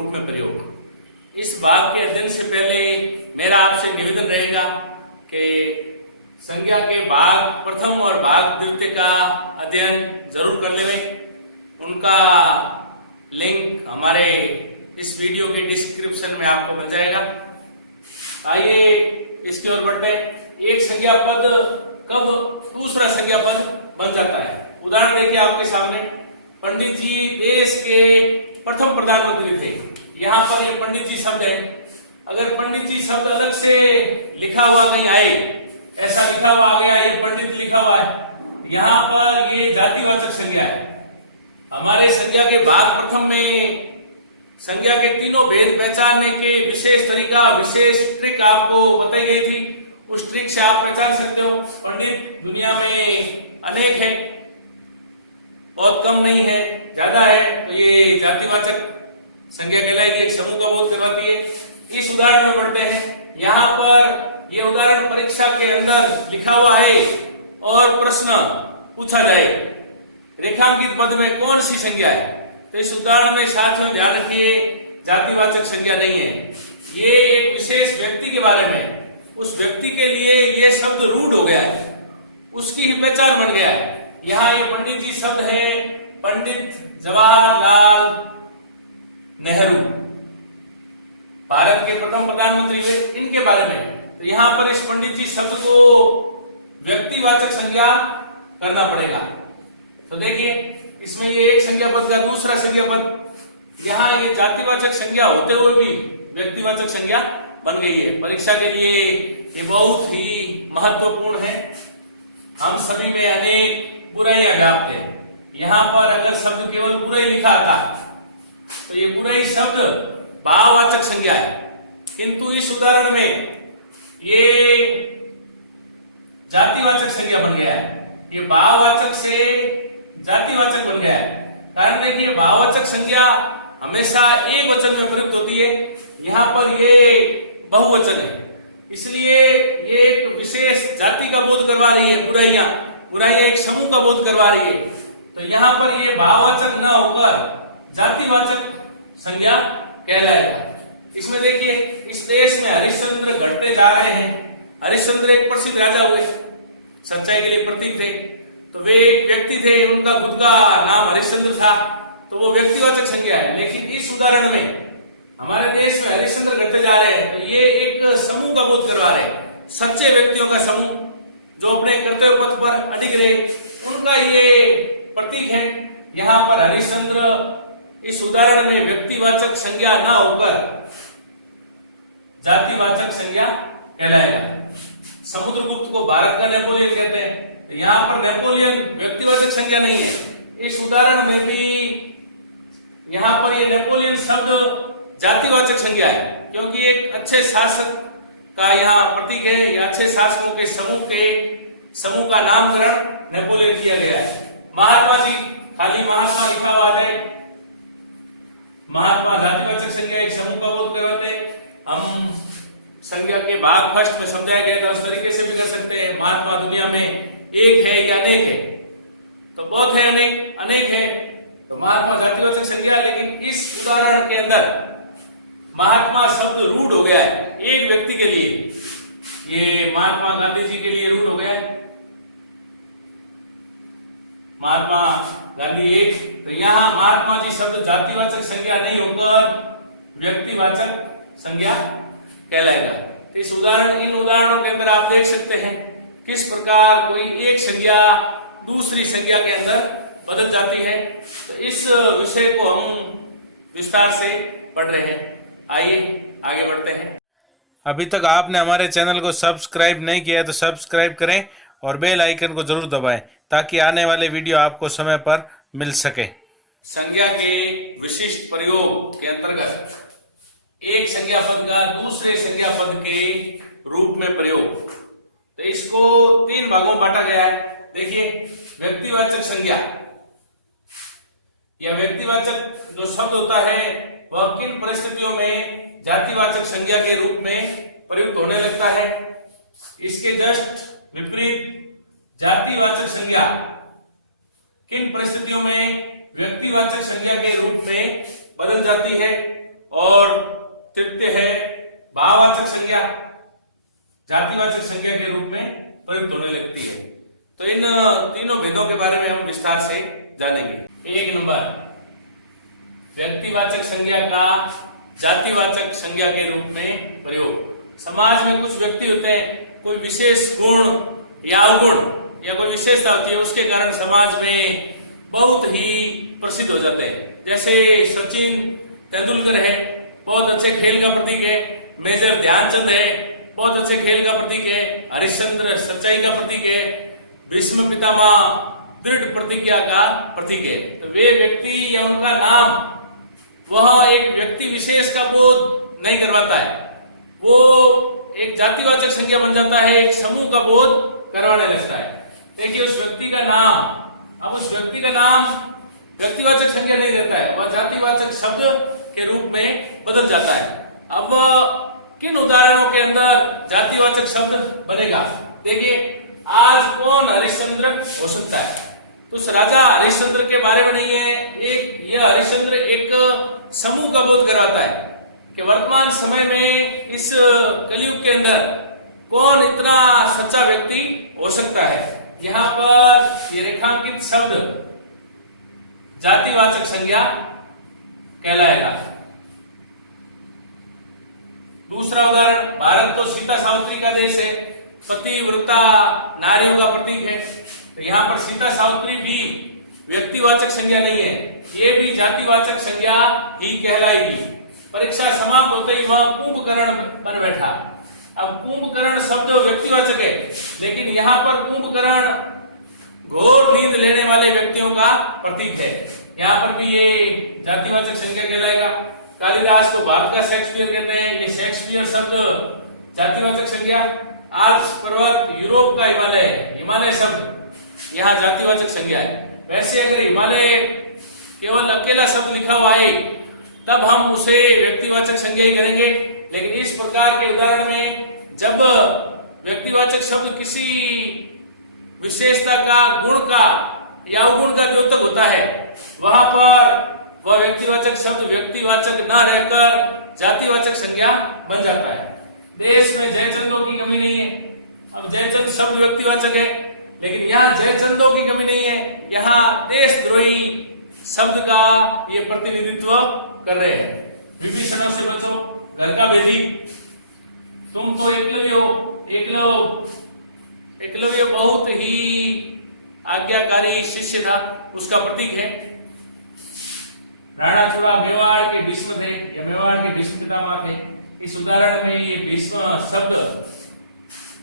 रूप में प्रयोग। इस भाग के अध्ययन से पहले मेरा आपसे निवेदन रहेगा कि संज्ञा के भाग प्रथम और भाग द्वितीय का अध्ययन जरूर कर लें। उनका लिंक हमारे इस वीडियो के डिस्क्रिप्शन में आपको मिल जाएगा। आइए इसकी ओर बढ़ते हैं। एक संज्ञा पद कब दूसरा संज्ञा पद बन जाता है? उदाहरण देखिए आपके सामने, पंडित जी देश के प्रथम प्रधानमंत्री थे। यहाँ पर ये पंडित जी शब्द है। अगर पंडित जी शब्द अलग से लिखा हुआ कहीं आए, ऐसा लिखा हुआ आ गया, ये पंडित लिखा हुआ है, यहाँ पर ये जातिवाचक संज्ञा है। हमारे संज्ञा के भाग प्रथम में संज्ञा के तीनों भेद पहचानने के विशेष तरीका, विशेष ट्रिक आपको बताई गई थी। उस ट्रिक से आप पहचान सकते हो पंडित दुनिया में अनेक है, बहुत कम नहीं है, ज्यादा है, तो ये जातिवाचक संज्ञा कहलाएगी, एक समूह का बोध करवाती है। इस उदाहरण में बढ़ते हैं। यहाँ पर ये उदाहरण परीक्षा के अंदर लिखा हुआ है और प्रश्न पूछा जाए, रेखांकित पद में कौन सी संज्ञा है? तो इस उदाहरण में साथियों ध्यान रखिए, जातिवाचक संज्ञा नहीं है। ये एक विशेष व्यक्ति के बारे में, उस व्यक्ति के लिए ये शब्द रूढ़ हो गया है, उसकी ही पहचान बन गया है। यहाँ ये पंडित जी शब्द है, पंडित जवाहरलाल नेहरू, भारत के प्रथम प्रधानमंत्री हुए, इनके बारे में। तो यहाँ पर इस पंडित जी शब्द को व्यक्तिवाचक संज्ञा करना पड़ेगा। तो देखिए इसमें ये एक संज्ञा पद का दूसरा संज्ञा पद, यहाँ ये जातिवाचक संज्ञा होते हुए भी व्यक्तिवाचक संज्ञा बन गई है। परीक्षा के लिए ये बहुत ही महत्वपूर्ण है। हम सभी में अनेक बुराइयां व्याप्त है। यहाँ पर अगर शब्द केवल बुराई लिखा आता तो ये बुराई शब्द भाववाचक संज्ञा है, किंतु इस उदाहरण में ये जातिवाचक संज्ञा बन गया है। ये भाववाचक से जातिवाचक बन गया है। कारण देखिए, भाववाचक संज्ञा हमेशा एक वचन में प्रयुक्त होती है, यहाँ पर ये बहुवचन है, इसलिए ये एक विशेष जाति का बोध करवा रही है। बुराइयां एक समूह का बोध करवा रही है। तो यहाँ पर ये भाववाचक न होकर जातिवाचक संज्ञा कहलाएगा। इसमें देखिए, इस देश में हरिश्चंद्र घटते जा रहे हैं। हरिश्चंद्र एक प्रसिद्ध राजा हुए, सच्चाई के लिए प्रतीक थे। तो वे एक व्यक्ति थे, उनका खुद का नाम हरिश्चंद्र था, तो वो व्यक्तिवाचक संज्ञा है। लेकिन इस उदाहरण में हमारे देश में हरिश्चंद्र घटते जा रहे हैं, तो ये एक समूह का बोध करवा रहे हैं। सच्चे व्यक्तियों का समूह जो अपने कर्तव्य पथ पर अडिग रहे, उनका ये प्रतीक है। यहाँ पर हरिश्चंद्र इस उदाहरण में व्यक्तिवाचक संज्ञा न होकर जातिवाचक संज्ञा कहलाएगा। समुद्रगुप्त को भारत का नेपोलियन कहते हैं। यहाँ पर नेपोलियन व्यक्तिवाचक संज्ञा नहीं है। इस उदाहरण में भी यहाँ पर ये नेपोलियन शब्द जातिवाचक संज्ञा है, क्योंकि एक अच्छे शासक का यहाँ प्रतीक है। या अच्छे शासकों के समूह का नामकरण नेपोलियन किया गया है। महात्मा जी, खाली महात्मा लिखा हुआ है, महात्मा जातिवाचक संज्ञा, एक समूह का बोध करवाते। हम संज्ञा के भाग फर्स्ट में समझाया गया था, उस तरीके से भी कर सकते हैं। महात्मा दुनिया में एक है या अनेक है? तो बहुत है, अनेक है, तो महात्मा जातिवाचक संज्ञा। लेकिन इस उदाहरण के अंदर महात्मा शब्द रूढ़ हो गया है एक व्यक्ति के लिए। ये महात्मा गांधी जी के लिए रूढ़ हो गया है, महात्मा गांधी एक। तो यहाँ महात्मा जी शब्द जातिवाचक संज्ञा नहीं होकर व्यक्तिवाचक संज्ञा कहलाएगा। तो इन उदाहरणों के अंदर आप देख सकते हैं किस प्रकार कोई एक संज्ञा दूसरी संज्ञा के अंदर बदल जाती है। तो इस विषय को हम विस्तार से पढ़ रहे हैं। आइए आगे बढ़ते हैं। अभी तक आपने हमारे चैनल को सब्सक्राइब नहीं किया है तो सब्सक्राइब करें और बेल आइकन को जरूर दबाएं, ताकि आने वाले वीडियो आपको समय पर मिल सके। संज्ञा के विशिष्ट प्रयोग के अंतर्गत एक संज्ञा पद का दूसरे संज्ञा पद के रूप में प्रयोग, तो इसको तीन भागों में बांटा गया है। देखिए, व्यक्तिवाचक संज्ञा या व्यक्तिवाचक जो शब्द होता है वह किन परिस्थितियों में जातिवाचक संज्ञा के रूप में प्रयुक्त होने लगता है। इसके जस्ट विपरीत जातिवाचक संज्ञा किन परिस्थितियों में व्यक्तिवाचक संज्ञा के रूप में बदल जाती है विस्तार से जानेंगे। 1 नंबर, व्यक्तिवाचक संज्ञा का जातिवाचक संज्ञा के रूप में प्रयोग। समाज में कुछ व्यक्ति होते हैं, कोई विशेष गुण या अवगुण या कोई विशेषता होती है, उसके कारण समाज में बहुत ही प्रसिद्ध हो जाते हैं। जैसे सचिन तेंदुलकर है, बहुत अच्छे खेल का प्रतीक है। मेजर ध्यानचंद है, बहुत अच्छे खेल का प्रतीक है। हरिश्चंद्र सच्चाई का प्रतीक है। भीष्म पितामह दृढ़ प्रतिज्ञा का प्रतीक है। तो वे व्यक्ति या उनका नाम वह एक व्यक्ति विशेष का बोध नहीं करवाता है, वो एक जातिवाचक संज्ञा बन जाता है, एक समूह का बोध करवाने लगता है। देखिए उस व्यक्ति का नाम, अब उस व्यक्ति का नाम व्यक्तिवाचक संज्ञा नहीं देता है, वह जातिवाचक शब्द के रूप में बदल जाता है। अब किन उदाहरणों के अंदर जातिवाचक शब्द बनेगा? देखिए आज कौन हरिश्चंद्र हो सकता है? तो उस राजा हरिश्चंद्र के बारे में नहीं है, यह हरिश्चंद्र एक समूह का बोध करवाता है कि वर्तमान समय में इस कलयुग के अंदर कौन इतना सच्चा व्यक्ति हो सकता है। यहाँ पर ये रेखांकित शब्द जातिवाचक संज्ञा कहलाएगा। दूसरा उदाहरण, भारत तो सीता सावित्री का देश है, पतिव्रता नारियों का प्रतीक है। तो यहाँ पर सीता सावित्री भी व्यक्तिवाचक संज्ञा नहीं है, ये भी जातिवाचक संज्ञा ही कहलाएगी। परीक्षा समाप्त होते ही वह कुंभकर्ण बन बैठा। अब कुंभकर्ण शब्द व्यक्तिवाचक है, लेकिन यहाँ पर कुंभकर्ण घोर नींद लेने वाले व्यक्तियों का प्रतीक है, यहाँ पर भी ये जातिवाचक संज्ञा कहलाएगा। कालिदास को भारत का शेक्सपियर कहते हैं, ये शेक्सपियर शब्द जातिवाचक संज्ञा। आल्प्स पर्वत यूरोप का हिमालय, हिमालय शब्द यहाँ जातिवाचक संज्ञा है। वैसे अगर हिमालय केवल अकेला शब्द लिखा हुआ है तब हम उसे व्यक्तिवाचक संज्ञा ही करेंगे, लेकिन इस प्रकार के उदाहरण में जब व्यक्तिवाचक शब्द किसी विशेषता का, गुण का या अवगुण का द्योतक होता है, वहां पर वह व्यक्तिवाचक शब्द व्यक्तिवाचक न रहकर जातिवाचक संज्ञा बन जाता है। देश में जयचंदों की कमी नहीं है। अब जयचंद शब्द व्यक्तिवाचक है, लेकिन यहाँ जयचंदों की कमी नहीं है, यहाँ देशद्रोही शब्द का ये प्रतिनिधित्व कर रहे हैं। विभीषणों से बचो, घर का भेदी, तुम तो एकलव्य हो। एकलव्य बहुत ही आज्ञाकारी शिष्य था, उसका प्रतीक है। राणाचूड़ा मेवाड़ के भीष्म थे या मेवाड़ के भीष्म पितामह थे। इस उदाहरण में ये भीष्म शब्द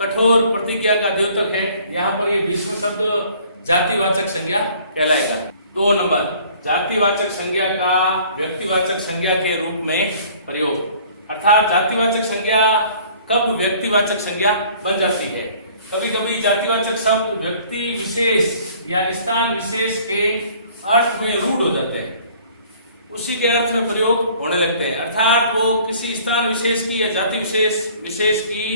कठोर प्रतिज्ञा का द्योतक है, यहाँ पर ये भीष्म शब्द जातिवाचक संज्ञा कहलाएगा। 2 नंबर, जातिवाचक संज्ञा का व्यक्तिवाचक संज्ञा के रूप में प्रयोग। अर्थात जातिवाचक संज्ञा कब व्यक्तिवाचक संज्ञा बन जाती है? कभी कभी जातिवाचक शब्द व्यक्ति विशेष या स्थान विशेष के अर्थ में रूढ़ हो जाते हैं, उसी के अर्थ में प्रयोग होने लगते हैं। अर्थात वो किसी स्थान विशेष की या जाति विशेष की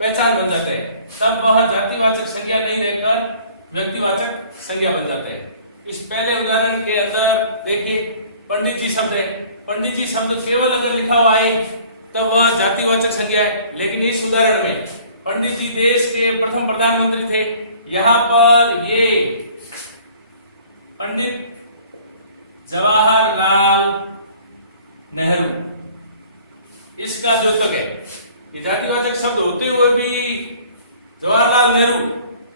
पहचान बन जाते हैं, तब वह जातिवाचक संज्ञा नहीं रहकर व्यक्तिवाचक संज्ञा बन जाते हैं। इस पहले उदाहरण के अंदर देखिए पंडित जी शब्द है। पंडित जी शब्द केवल अगर लिखा हुआ है तब वह जातिवाचक संज्ञा है, लेकिन इस उदाहरण में पंडित जी देश के प्रथम प्रधानमंत्री थे, यहाँ पर ये पंडित जवाहरलाल नेहरू इसका द्योतक है। ये जातिवाचक शब्द होते हुए भी जवाहरलाल नेहरू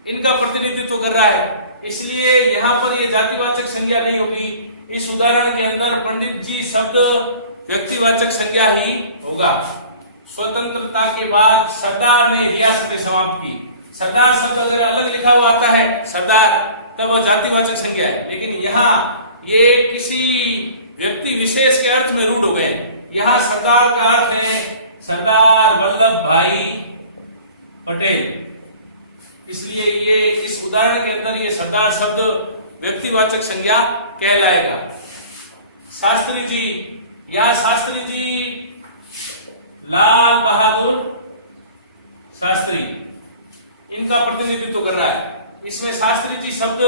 इनका प्रतिनिधित्व कर रहा है, इसलिए यहाँ पर ये जातिवाचक संज्ञा नहीं होगी। इस उदाहरण के अंदर पंडित जी शब्द व्यक्तिवाचक संज्ञा ही होगा। स्वतंत्रता के बाद सरदार ने रियासतें समाप्त की। सरदार शब्द अगर अलग लिखा हुआ आता है सरदार, तब वह जातिवाचक संज्ञा है, लेकिन यहाँ ये किसी व्यक्ति विशेष के अर्थ में रूढ़ हो गए। यहाँ सरदार का अर्थ है सरदार वल्लभ भाई पटेल, इसलिए ये इस उदाहरण के अंदर ये सरदार शब्द व्यक्तिवाचक संज्ञा कहलाएगा। शास्त्री जी, यहाँ शास्त्री जी लाल बहादुर शास्त्री इनका प्रतिनिधित्व कर रहा है, इसमें शास्त्री जी शब्द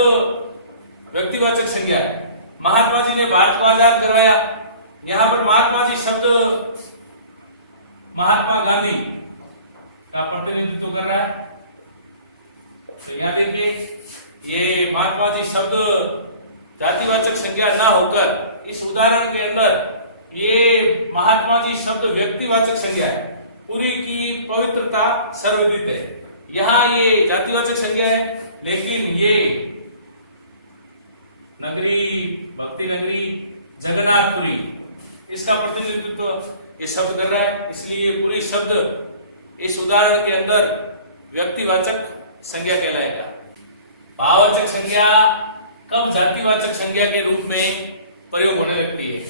व्यक्तिवाचक संज्ञा है। महात्मा जी ने भारत को आजाद करवाया, यहाँ पर महात्मा जी शब्द महात्मा गांधी का प्रतिनिधित्व कर रहा है। तो यहाँ देखिए ये महात्मा जी शब्द जातिवाचक संज्ञा ना होकर इस उदाहरण के अंदर ये महात्मा जी शब्द व्यक्तिवाचक संज्ञा है। पूरी की पवित्रता सर्वविदित है। यहाँ ये जातिवाचक संज्ञा है, लेकिन ये नगरी, भक्ति नगरी, जगन्नाथपुरी, इसका प्रतिनिधित्व ये शब्द कर रहा है। इसलिए ये पूरी शब्द इस उदाहरण के अंदर व्यक्तिवाचक संज्ञा कहलाएगा। भाववाचक संज्ञा कब जातिवाचक संज्ञा के रूप में प्रयोग होने लगती है?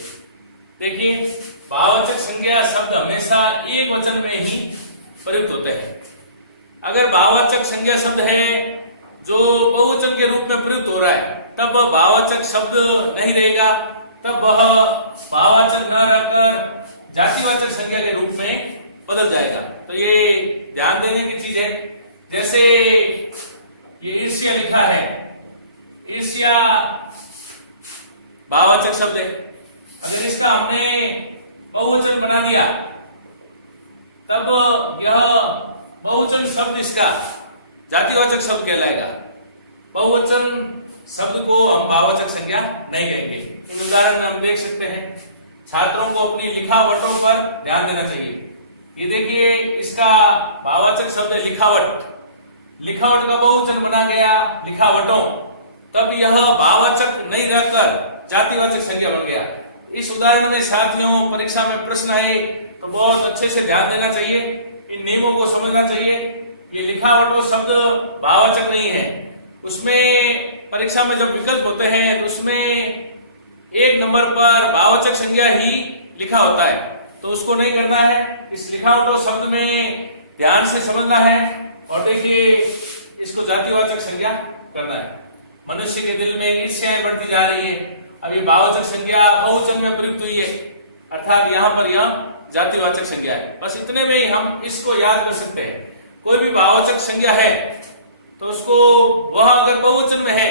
देखिए, भाववाचक संज्ञा शब्द हमेशा एक वचन में ही प्रयुक्त होते हैं। अगर भाववाचक संज्ञा शब्द है जो बहुवचन के रूप में प्रयुक्त हो रहा है, तब वह भाववाचक शब्द नहीं रहेगा, तब वह भाववाचक न रहकर जातिवाचक संज्ञा के रूप में बदल जाएगा। तो ये ध्यान देने की चीज है। जैसे ये ईर्ष्या लिखा है, ईर्ष्या भाववाचक शब्द है। अगर इसका हमने बहुवचन बना दिया, तब यह बहुवचन शब्द इसका जातिवाचक शब्द कहलाएगा। बहुवचन शब्द को हम भाववाचक संज्ञा नहीं कहेंगे। इन उदाहरण में हम देख सकते हैं। छात्रों को अपनी लिखावटों पर ध्यान देना चाहिए। ये देखिए, इसका भाववाचक शब्द है लिखावट। लिखावट का बहुवचन बना गया लिखावटों, तब यह भाववाचक नहीं रहकर जातिवाचक संज्ञा बन गया। इस उदाहरण में साथियों, परीक्षा में प्रश्न आए तो बहुत अच्छे से ध्यान देना चाहिए, इन नियमों को समझना चाहिए। ये लिखावटों शब्द भाववाचक नहीं है। उसमें परीक्षा में जब विकल्प होते हैं तो उसमें एक नंबर पर भाववाचक संज्ञा ही लिखा होता है, तो उसको नहीं करना है। इस लिखावटों शब्द में ध्यान से समझना है और देखिए, इसको जातिवाचक संज्ञा करना है। मनुष्य के दिल में ईर्ष्याएं बढ़ती जा रही है। अभी भाववाचक संज्ञा बहुवचन में प्रयुक्त हुई है, अर्थात यहाँ पर यह जातिवाचक संज्ञा है। बस इतने में ही हम इसको याद कर सकते हैं। कोई भी भाववाचक संज्ञा है तो उसको, वह अगर बहुवचन में है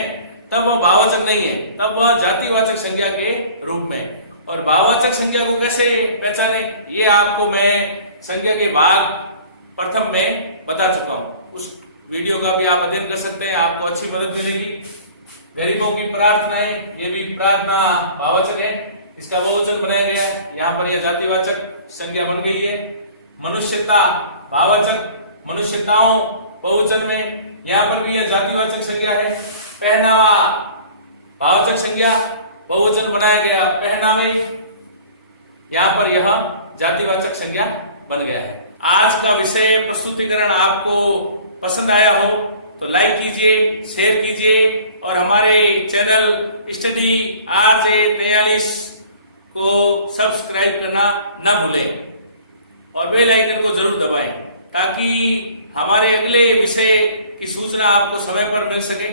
तब वह भाववाचक नहीं है, तब वह जातिवाचक संज्ञा के रूप में। और भाववाचक संज्ञा को कैसे पहचाने, ये आपको मैं संज्ञा के भाग प्रथम में बता चुका हूं। उस वीडियो का भी आप अध्ययन कर सकते हैं, आपको अच्छी मदद मिलेगी। गरीबों की प्रार्थनाएं, ये भी प्रार्थना भाववाचक है, इसका बहुवचन बनाया गया है, यहाँ पर यह जातिवाचक संज्ञा बन गई है। मनुष्यता भाववाचक, मनुष्यताओं बहुवचन में, यहाँ पर भी यह जातिवाचक संज्ञा है। पहनावा भाववाचक संज्ञा, बहुवचन बनाया गया पहनावे, यहाँ पर यह जातिवाचक संज्ञा बन गया है। आज का विषय प्रस्तुतिकरण आपको पसंद आया हो तो लाइक कीजिए, शेयर कीजिए और हमारे चैनल स्टडी RJ 43 को सब्सक्राइब करना न भूलें और बेल आइकन को जरूर दबाएं, ताकि हमारे अगले विषय की सूचना आपको समय पर मिल सके।